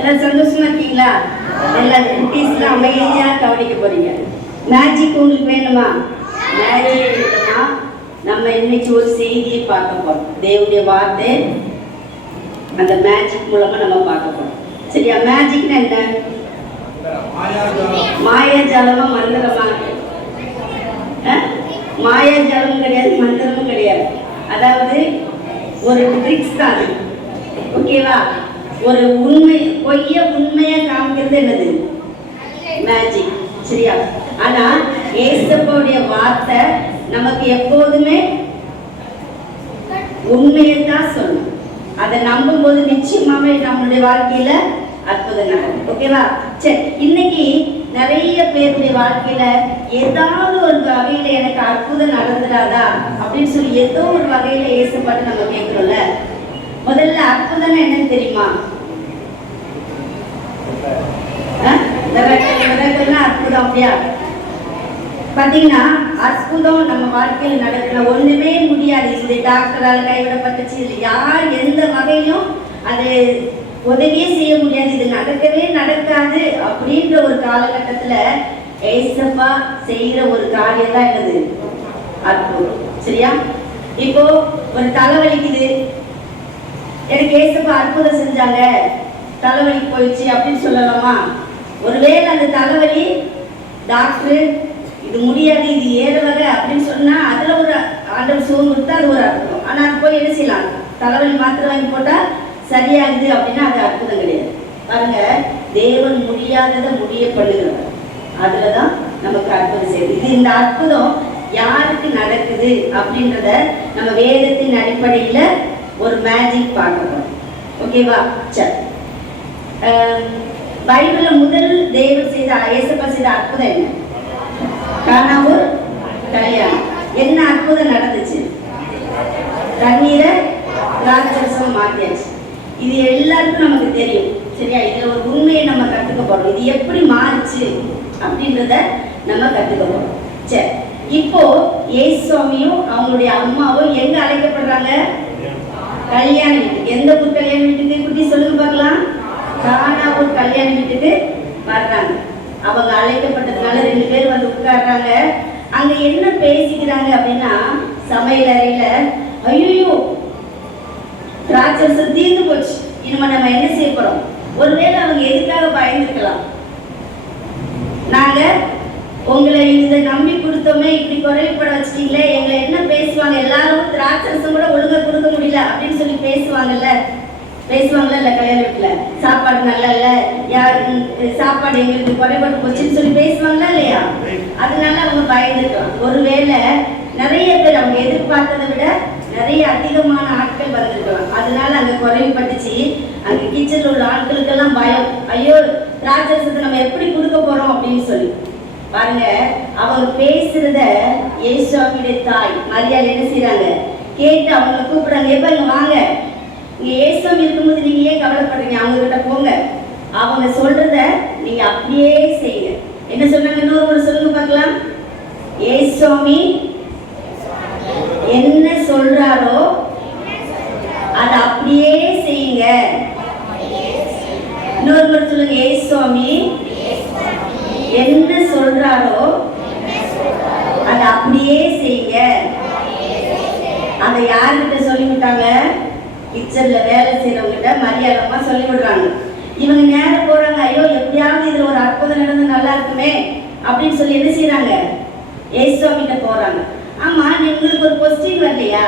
எல்லாம் சந்தோஷமா இருக்கீங்களா? எல்லா குட்டீஸ்லாம் அமைதியா கவனிக்க போறீங்க. மேஜிக் உங்களுக்கு வேணுமா? மேஜிக் வேணுமா? நம்ம இன்னைக்கு ஒரு செய்தியை பார்க்க போறோம். தேவனுடைய வார்த்தை அந்த மேஜிக் மூலமா நம்ம பார்க்க போறோம். சரியா? மேஜிக்னா என்ன? மாயாஜாலமா மந்திரமா? மாயாஜாலமும் கிடையாது, மந்திரமும் கிடையாது. அதாவது ஒரு ட்ரிக்ஸ் தான் அது. ஓகேவா? ஒரு உண்மை பொய்ய உண்மையா காமிக்கிறது என்னது? மேஜிக். சரியா? ஆனா ஏசப்பாவுடைய வார்த்தை நமக்கு எப்போதுமே உண்மையை தான் சொல்லும். அதை நம்பும் போது நிச்சயமாவே நம்மளுடைய வாழ்க்கையில அற்புதம் நடக்கும். ஓகேவா? சரி, இன்னைக்கு நிறைய பேருடைய வாழ்க்கையில ஏதாவது ஒரு வகையில எனக்கு அற்புதம் நடந்துடாதா அப்படின்னு சொல்லி ஏதோ ஒரு வகையில ஏசப்பாட்டு நம்ம கேட்கிறோம்ல. முதல்ல அற்புதம் என்னன்னு தெரியுமா? அற்புதம் அப்படியா? பாத்தீங்கன்னா அற்புதம் நம்ம வாழ்க்கையில நடக்கல ஒண்ணுமே முடியாது. இந்த டாக்டரால் கைவிடப்பட்டுச்சு, இல்லை யார் எந்த வகையிலும் அது உதவியே செய்ய முடியாது, இது நடக்கவே நடக்காது அப்படின்ற ஒரு காலகட்டத்துல ஏசப்பா செய்யற ஒரு காரியம் தான் என்னது? அற்புதம். சரியா? இப்போ ஒரு தலைவலிக்குது, எனக்கு ஏசப்பா அற்புதம் செஞ்சாங்க, தலைவலி போயிடுச்சு அப்படின்னு சொல்லலாமா? ஒருவேளை அந்த தலைவலி டாக்டர் இது முடியாது, இது ஏற வகை அப்படின்னு சொன்னா அதுல ஒரு ஆண்டவர் சுகம் கொடுத்தா அது ஒரு அற்புதம். ஆனா அது போய் என்ன செய்யலாம்? தலைவலி மாத்திரை வாங்கி போட்டா சரியாகுது அப்படின்னா அது அற்புதம் கிடையாது. பாருங்க, தேவன் முடியாததை முடிய பண்ணுகிறவர், அதுலதான் நமக்கு அற்புதம் செய்யுது. இது இந்த அற்புதம் யாருக்கு நடக்குது அப்படின்றத நம்ம வேதத்தின் அடிப்படையில ஒரு மேஜிக் பார்க்கணும். ஓகேவா? சரி, பைபிள்ல முதல் தேவன் செய்த ஏசப்பா செய்த அற்புதம் என்ன? கானாவூர் கல்யாணம். என்ன அற்புதம் நடந்துச்சு? தண்ணீரை திராட்சரசம் மாத்தியாச்சு. இது எல்லாருக்கும் நமக்கு தெரியும். சரியா? இதுல ஒரு உண்மையை நம்ம கத்துக்க போறோம். இது எப்படி மாறுச்சு அப்படின்றத நம்ம கத்துக்க போறோம். சரி, இப்போ ஏசுவாமியும் அவங்களுடைய அம்மாவும் எங்க அழைக்கப்படுறாங்க? கல்யாண வீட்டுக்கு. எந்த ஊர் கல்யாண வீட்டுக்கு? குட்டி சொல்லுங்க பார்க்கலாம். கானாவூர் கல்யாண வீட்டுக்கு வர்றாங்க. அவங்க அழைக்கப்பட்டதுனால 2 பேர் வந்து உட்கார்றாங்க. அங்க என்ன பேசிக்கிறாங்க அப்படின்னா, சமையல் அறையில ஐயோ திராட்சரசம் தீர்ந்து போச்சு, இனிமே நம்ம என்ன செய்ய போறோம்? ஒருவேளை அவங்க எதுக்காக பயந்துக்கலாம், நாங்க உங்களை இதை நம்பி கொடுத்தோமே, இப்படி குறைவுபட வச்சுட்டீங்களே, எங்களை என்ன பேசுவாங்க? எல்லாரும் திராட்சரசம் கூட ஒழுங்கா கொடுக்க முடியல அப்படின்னு சொல்லி பேசுவாங்கல்ல இல்ல? கல்யாண வீட்டுல சாப்பாடு நல்லா இல்ல, யார் சாப்பாடு எங்களுக்கு குறைபட்டு போச்சுன்னு சொல்லி பேசுவாங்களா இல்லையா? அதனால அவங்க பயந்துக்கலாம். ஒருவேளை நிறைய பேர் அவங்க எதிர்பார்த்ததை விட நிறைய அதிகமான ஆட்கள் வந்திருக்கலாம். அதனால அங்க குறைவுபட்டுச்சு. அங்க கிச்சன்ல உள்ள ஆட்களுக்கெல்லாம் பயம், ஐயோ திராட்சரசத்தை நம்ம எப்படி கொடுக்க போறோம் அப்படின்னு சொல்லி. பாருங்க, அவங்க பேசுறத ஏசுவாமியுடைய தாய் மரியாதை என்ன செய்யறாங்க? கேட்டு அவங்களை கூப்பிடுறாங்க. எப்ப இங்க வாங்க, இங்க ஏசுவாமி இருக்கும்போது நீங்க ஏன் கவலைப்படுறீங்க? அவங்க கிட்ட போங்க, அவங்க சொல்றத நீங்க அப்படியே செய்யுங்க. என்ன சொன்னாங்க? இன்னொரு முறை சொல்லுங்க பார்க்கலாம். ஏசுவாமி என்ன சொல்றாரோ அதை அப்படியே செய்யுங்க. இன்னொரு முறை சொல்லுங்க. ஏசுவாமி என்ன சொல்றாரோ அதை அப்படியே செய்யுங்க. அதை யார்கிட்ட சொல்லிவிட்டாங்க? கிச்சன்ல வேலை செய்யறவங்கிட்ட மரியாதைமா சொல்லி விடுறாங்க. இவங்க நேரம் போறாங்க, ஐயோ எப்படியாவது இதுல ஒரு அற்புதம் நடந்து நல்லா இருக்குமே அப்படின்னு சொல்லி என்ன செய்யறாங்க? ஏசுவாமிட்ட போறாங்க. ஆமா, உங்களுக்கு ஒரு கொஸ்டின் வரலையா?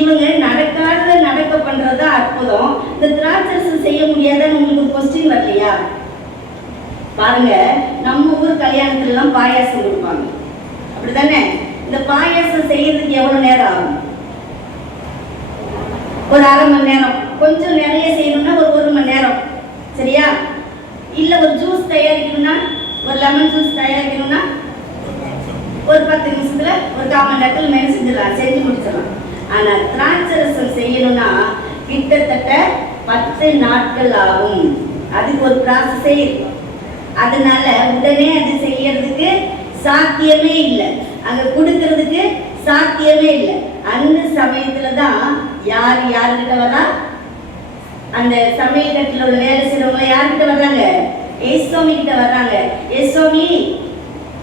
இவங்க நடக்காத நடக்க பண்றது அற்புதம், இந்த திராட்சரசம் செய்ய முடியாதுன்னு உங்களுக்கு கொஸ்டின் வரலையா? பாருங்க, நம்ம ஊர் கல்யாணத்துல எல்லாம் பாயாசம் கொடுப்பாங்க, அப்படித்தானே? இந்த பாயாசம் செய்யறதுக்கு எவ்வளவு நேரம் ஆகும்? ஒரு அரை மணி நேரம். கொஞ்சம் நிறைய செய்யணும்னா ஒரு 1 மணி நேரம். சரியா? இல்ல ஒரு ஜூஸ் தயாரிக்கணும்னா, ஒரு லெமன் ஜூஸ் தயாரிக்கணும்னா ஒரு 10 நிமிஷத்துல ஒரு 1/4 மணி நேரத்துல மேல செஞ்சு முடிச்சிடலாம். ஆனா திராட்சரசம் செய்யணும்னா கிட்டத்தட்ட 10 நாட்கள் ஆகும். அதுக்கு ஒரு ப்ராசஸே இருக்கும். அதனால உடனே அது செய்யறதுக்கு சாத்தியமே இல்லை, அங்க கொடுக்கறதுக்கு சாத்தியமே இல்லை. அந்த சமயத்துல தான் யாருக்கிட்ட வரா? அந்த சமையல் கட்டில் உள்ள வேலை செய்யறவங்க யார்கிட்ட வர்றாங்க? ஏசுவாமி கிட்ட வர்றாங்க. ஏசுவாமி,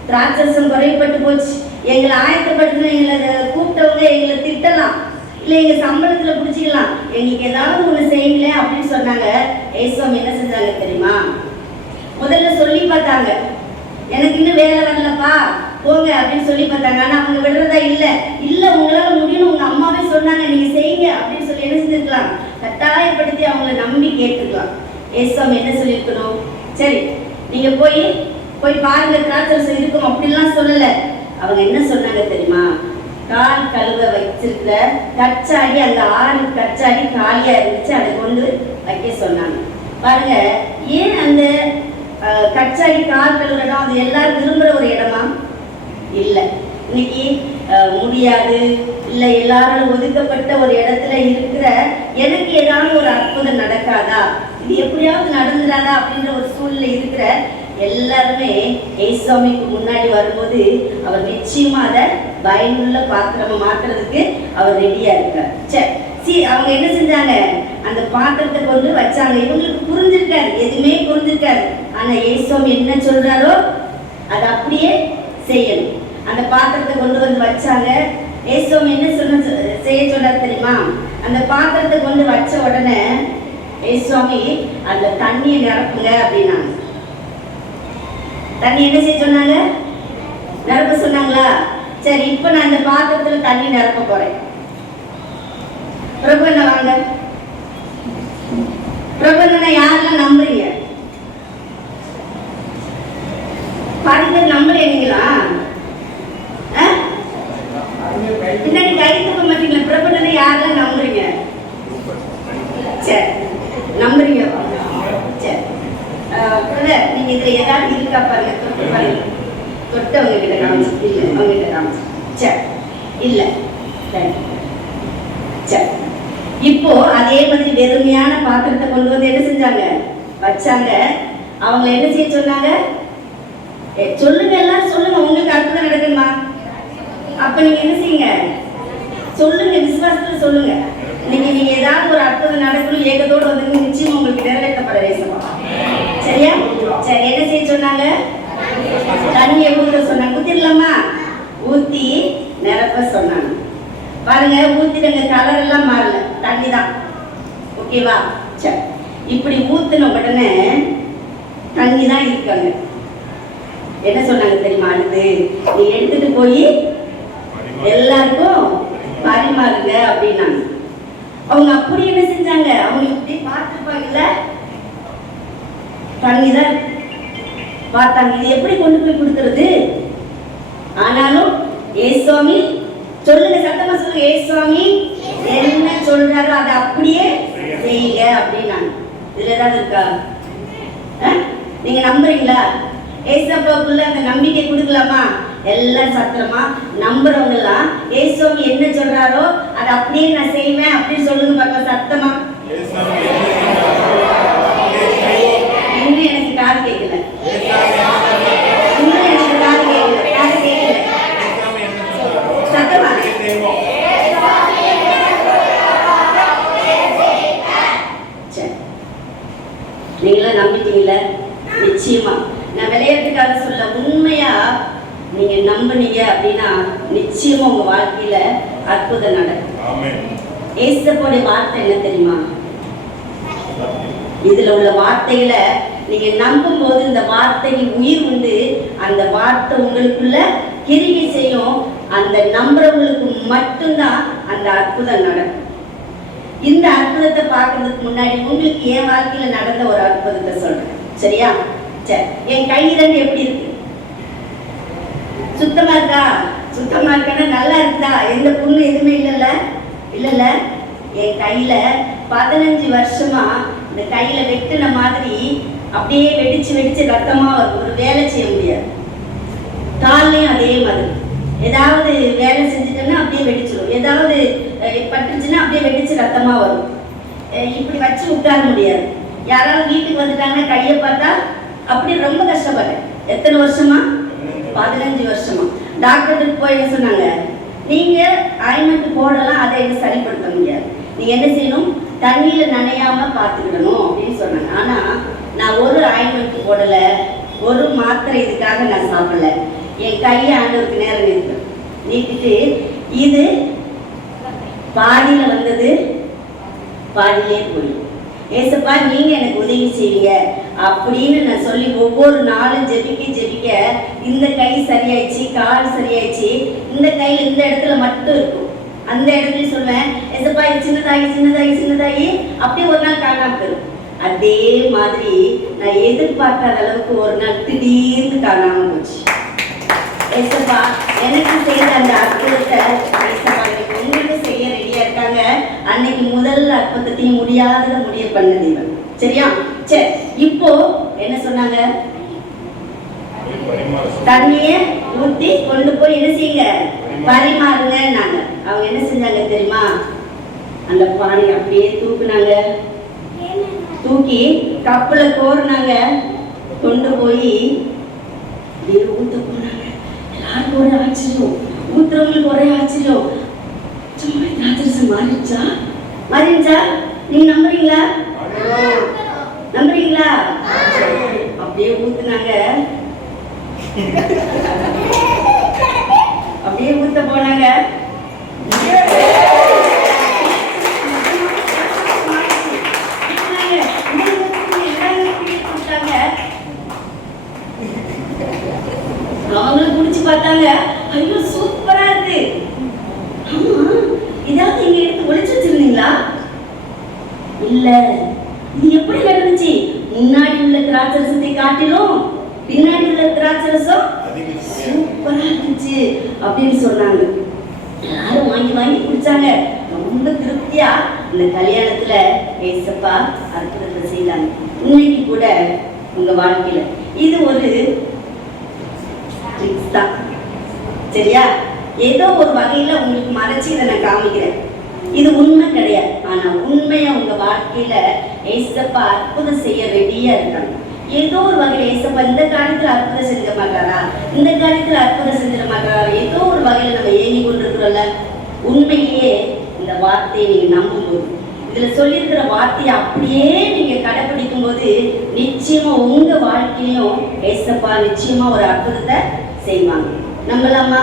திராட்சரசம் குறைப்பட்டு போச்சு, எங்களை ஆயத்தப்படுத்தின எங்களை கூப்பிட்டவங்க எங்களை திட்டலாம், இல்லை எங்க சம்பளத்துல பிடிச்சிக்கலாம், எங்களுக்கு ஏதாவது ஒண்ணு செய்யல அப்படின்னு சொன்னாங்க. ஏசுவாமி என்ன செஞ்சாங்க தெரியுமா? முதல்ல சொல்லி பார்த்தாங்க, எனக்கு இன்னும் வேலை வரலப்பா போங்க அப்படின்னு சொல்லி பார்த்தாங்க. ஆனா அவங்க விடுறதா இல்ல உங்களால முடியும், உங்க அம்மாவே சொன்னாங்க நீங்க செய்யுங்க அப்படின்னு சொல்லி என்ன செஞ்சிருக்கலாம்? கட்டாயப்படுத்தி அவங்கள நம்பி கேட்டுக்கலாம். ஏசுவாமி என்ன சொல்லியிருக்கணும்? சரி நீங்க போய் பாருங்க திராட்சரசம் இருக்கும் அப்படிலாம் சொல்லல. அவங்க என்ன சொன்னாங்க தெரியுமா? கால் கழுவ வச்சிருக்கிற கச்சாடி, அந்த 6 கச்சாடி காலியா இருந்துச்சு, அதை கொண்டு வைக்க சொன்னாங்க. பாருங்க, ஏன் அந்த கச்சாடி கால் கழுவுற இடம் அது எல்லாரும் விரும்புற ஒரு இடமா? இல்லை. இன்னைக்கு முடியாது, இல்லை எல்லாரும் ஒதுக்கப்பட்ட ஒரு இடத்துல இருக்கிற எனக்கு ஏதாவது ஒரு அற்புதம் நடக்காதா, இது எப்படியாவது நடந்துடாதா அப்படின்ற ஒரு சூழ்நிலை இருக்கிற எல்லாருமே ஏசுவாமிக்கு முன்னாடி வரும்போது அவர் நிச்சயமா அதை பயனுள்ள பாத்திரமா மாத்துறதுக்கு அவர் ரெடியா இருக்கார். சரி, அவங்க என்ன செஞ்சாங்க? அந்த பாத்திரத்தை கொண்டு வச்சாங்க. இவங்களுக்கு புரிஞ்சிருக்காரு, எதுவுமே புரிஞ்சிருக்காரு. ஆனா ஏசுவாமி என்ன சொல்றாரோ அதை அப்படியே செய்யணும். அந்த பாத்திரத்தை கொண்டு வந்து வச்சாங்க. ஏசுவாமி என்ன செய்ய சொல்றாரு தெரியுமா? அந்த பாத்திரத்தை கொண்டு வச்ச உடனே ஏசுவாமி அந்த தண்ணியை நிரப்புங்க அப்படின்னாங்க. தண்ணி என்ன செய்ய சொன்னாங்க? நிரப்ப சொன்னாங்களா? சரி, இப்ப நான் அந்த பாத்திரத்துல தண்ணி நிரப்ப போறேன். பிரபு வாங்க. பிரபு யாரெல்லாம் நம்புறீங்க? பாருங்க, நம்புறீங்களா? பின்னாடி கை தூக்க மாட்டீங்களா? பிரபு யாரெல்லாம் நம்புறீங்க? சரி, நம்புறீங்க. சரி, நீங்க இதுல ஏதாவது இருக்கா பாருங்க, தொட்டு பாருங்க. தொட்டு அவங்க கிட்ட காமிச்சு, இல்லை அவங்க கிட்ட காமிச்சு. சரி, இல்ல. சரி, இப்போ அதே மாதிரி வெறுமையான பாத்திரத்தை கொண்டு வந்து என்ன செஞ்சாங்க? வச்சாங்க. அவங்களை என்ன செய்ய சொன்னாங்க? சொல்லுங்க, எல்லாம் சொல்லுங்க, உங்களுக்கு அற்புதம் நடக்குமா? அப்ப நீங்க என்ன செய்யுங்க? சொல்லுங்க, விசுவாசத்துல சொல்லுங்க. இன்னைக்கு நீங்க ஏதாவது ஒரு அற்புதம் நடக்கணும் ஏகத்தோடு வந்து நிச்சயம் உங்களுக்கு நிறைவேற்றப்பட வேசமா. சரியா? சரி, என்ன செய்ய சொன்னாங்க? தண்ணியை ஊற்ற சொன்னாங்க. ஊத்திடலாமா? ஊத்தி நிரப்ப சொன்னாங்க. பாருங்க, ஊத்திடுங்க, கலர் எல்லாம் மாறல, தண்ணி தான். ஓகேவா? சரி, இப்படி ஊத்தின உடனே தண்ணி தான் இருக்காங்க. என்ன சொன்னாங்க தெரியுமா? அடுத்து நீ எடுத்துட்டு போய் எல்லாருக்கும் பரிமாறுங்க அப்படின்னாங்க. அவங்க அப்படி என்ன செஞ்சாங்க? அவங்க இப்படி பார்த்துப்பாங்கல்ல, தண்ணி தான் பார்த்தாங்க, இது எப்படி கொண்டு போய் கொடுக்கறது? ஆனாலும் ஏசுவாமி சொல்லுங்க, சத்தமா சொல்லுங்க, ஏசுவாமி என்ன சொல்றாரோ அதை அப்படியே செய்யுங்க அப்படின்னாங்க. இதுல ஏதாவது இருக்கா? நீங்க நம்புறீங்களா? ஏசப்பாக்குள்ள அந்த நம்பிக்கை கொடுக்கலாமா? எல்லாம் சத்திரமா நம்புறவங்க எல்லாம் ஏசுவாமி என்ன சொல்றாரோ அதை அப்படியே நான் செய்வேன் அப்படின்னு சொல்லுங்க பார்க்கலாம், சத்தமா. இன்னும் எனக்கு காது கேட்கல, இன்னும் எனக்கு காது கேட்கல, சத்தமா. நீங்களும் நம்பிட்டீங்களா? நிச்சயமா. நான் விளையாட்டுக்காக சொல்ல, உண்மையா நீங்க நம்புனீங்க அப்படின்னா நிச்சயமா உங்க வாழ்க்கையில அற்புதம் நடக்கும். ஏசப்போடைய வார்த்தை என்ன தெரியுமா? இதுல உள்ள வார்த்தைகளை நீங்க நம்பும் போது இந்த வார்த்தைக்கு உயிர் உண்டு. அந்த வார்த்தை உங்களுக்குள்ள கிரியை செய்யும். அந்த நம்புறவங்களுக்கு மட்டும்தான் அந்த அற்புதம் நடக்கும். இந்த அற்புதத்தை பார்க்கறதுக்கு முன்னாடி உங்களுக்கு என் வாழ்க்கையில நடந்த ஒரு அற்புதத்தை சொல்றேன், சரியா? சரி, என் கை 2 எப்படி இருக்கு? சுத்தமா இருக்கா? சுத்தமா இருக்கானா? நல்லா இருக்குதா? எந்த புண்ணு எதுவுமே இல்லைல்ல? இல்லைல்ல. என் கையில 15 வருஷமா இந்த கையில வெட்டுன மாதிரி அப்படியே வெடிச்சு ரத்தமா வரும். ஒரு வேலை செய்ய முடியாது. காலையும் அதே மாதிரி ஏதாவது வேலை செஞ்சுட்டேன்னா அப்படியே வெடிச்சிடும். ஏதாவது பட்டுச்சுன்னா அப்படியே வெடிச்சு ரத்தமா வரும். இப்படி வச்சு உட்கார முடியாது. யாராவது வீட்டுக்கு வந்துட்டாங்கன்னா கையை பார்த்தா அப்படியே ரொம்ப கஷ்டப்பட்டேன். எத்தனை வருஷமா? 15 வருஷமா. டாக்டருக்கு போய் என்ன சொன்னாங்க? நீங்க ஆயின்மெண்ட் போடலாம், அதை சரிப்படுத்த முடியாது. நீங்க என்ன செய்யணும்? தண்ணியில நனையாம பார்த்துக்கிடணும் அப்படின்னு சொன்னாங்க. ஆனா நான் ஒரு ஆயின்மெண்ட் போடல, ஒரு மாத்திரை இதுக்காக நான் சாப்பிடல. என் கையை ஆண்டவருக்கு நேரம் நீட்டிட்டு இது பாதியில வந்தது பாதியிலே போயிடும். ஏசப்பா நீங்க எனக்கு உதவி செய்வீங்க அப்படின்னு நான் சொல்லி ஒவ்வொரு நாளும் ஜெபிக்க இந்த கை சரியாயிடுச்சு, கால் சரியாயிடுச்சு. இந்த கையில் இந்த இடத்துல மட்டும் இருக்கும். அந்த இடத்துல சொல்லுவேன், ஏசப்பா இது சின்னதாகி அப்படியே ஒரு நாள் காணாம போயிடும். அதே மாதிரி நான் எதிர்பார்க்காத அளவுக்கு ஒரு நாள் திடீர்னு காணாம போச்சு. ஏசப்பா எனக்கு செய்த அந்த அற்புதத்தை ஏசப்பா உங்களுக்கு செய்ய ரெடியா இருக்காங்க. அன்னைக்கு முதல் அற்புதத்தையும் முடியாததை முடிய பண்ண தேவன். சரியா? சரி, இப்போ என்ன சொன்னாங்க? தண்ணிய ஊத்தி கொண்டு போய் என்ன செய்யுங்க, பரிமாறுங்க. அவங்க என்ன செஞ்சாங்க தெரியுமா? அந்த பானை அப்படியே தூக்குனாங்க, தூக்கி கப்புல கோருனாங்க, கொண்டு போய் ஊத்த போனாங்க. எல்லாருக்கும் ஒரே ஆச்சரியம், ஊத்துறவங்களுக்கு ஒரே ஆச்சரியம். மாறிடுச்சா? நீங்க நம்புறீங்களா? அப்படியே ஊத்துனாங்க, அப்படியே ஊத்த போனாங்க. அவங்களும் குடிச்சு பார்த்தாங்க, ஐயோ சூப்பரா இருக்கு. ஆமா, இதாவது இங்க எடுத்து ஒளிச்சு வச்சிருந்தீங்களா? இல்ல, இது எப்படி நடந்துச்சு? முன்னாடி உள்ள திராட்சரசத்தை காட்டிலும் பின்னாடி உள்ள திராட்சரசம் சூப்பரா இருந்துச்சு அப்படின்னு சொன்னாங்க. எல்லாரும் வாங்கி குடிச்சாங்க. ரொம்ப திருப்தியா இந்த கல்யாணத்துல ஏசப்பா அற்புதத்தை செய்தாங்க. இன்னைக்கு கூட உங்க வாழ்க்கையில இது ஒரு ட்ரிக்ஸ் தான். சரியா? ஏதோ ஒரு வகையில உங்களுக்கு மறைச்சு இதை நான் காமிக்கிறேன். இது உண்மை கிடையாது. ஆனா உண்மையா உங்க வாழ்க்கையில ஏசப்பா அற்புதம் செய்ய ரெடியா இருக்காங்க. ஏதோ ஒரு வகையில ஏசப்பா இந்த காலத்துல அற்புதம் செஞ்ச மாட்டாரா, இந்த காலத்துல அற்புதம் செஞ்சிட மாட்டாரா, ஏதோ ஒரு வகையில நம்ம ஏங்கி கொண்டிருக்கிறோம்ல. உண்மையிலேயே இந்த வார்த்தையை நீங்க நம்பும் போது, இதுல சொல்லியிருக்கிற வார்த்தையை அப்படியே நீங்க கடைபிடிக்கும் போது நிச்சயமா உங்க வாழ்க்கையிலும் ஏசப்பா நிச்சயமா ஒரு அற்புதத்தை செய்வாங்க. நம்பலாமா?